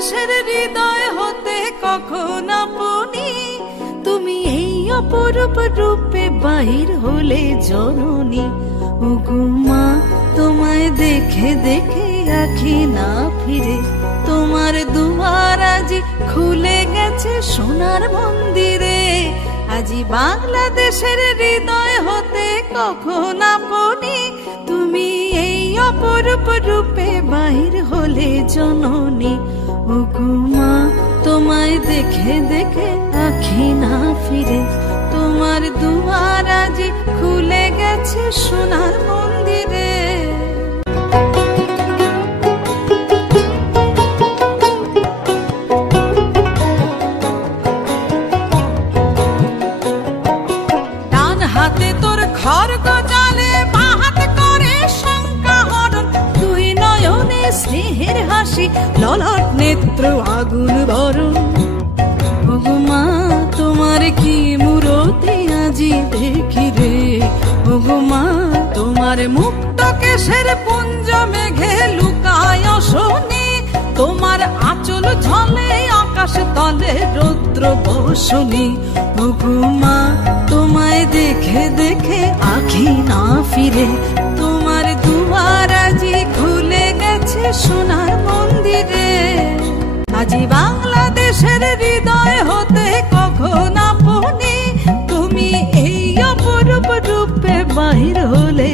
বাংলাদেশের হৃদয় হতে কখন আপনি তুমি এই অপরূপ রূপে বাহির হলে জননী। ওগো মা তোমায় দেখে দেখে আঁখি না ফিরে, তোমার দুয়ার আজি খুলে গেছে সোনার মন্দিরে। আজি বাংলাদেশের হৃদয় হতে কখন আপনি তুমি এই অপরূপ রূপে বাহির হলে জননী। ওগো মা তোমায় দেখে দেখে আঁখি না ফিরে, তোমার দুয়ার আজি খুলে গেছে সোনার মন্দিরে। ডান হাতে তোর খড়গ জালে, বাঁ হাতে করে শঙ্কা হরণ, দুই নয়নে স্নেহের হাসি, ললাট নেত্র আগুন বরণ। ওগো মা তোমার কি মূরতি আজি দেখি রে, ওগো মা তোমার মুক্ত কেশের পুঞ্জ মেঘে লুকায় শোনি, তোমার আঁচল ঝলে আকাশ তলে রৌদ্র বসনি। ওগো মা তোমায় দেখে দেখে আঁখি না ফিরে, তোমার দুয়ার আজি খুলে গেছে সোনার মন্দিরে। আজি বাংলাদেশের হৃদয় হতে কখন আপনি তুমি এই অপরূপ রূপে বাহির হলে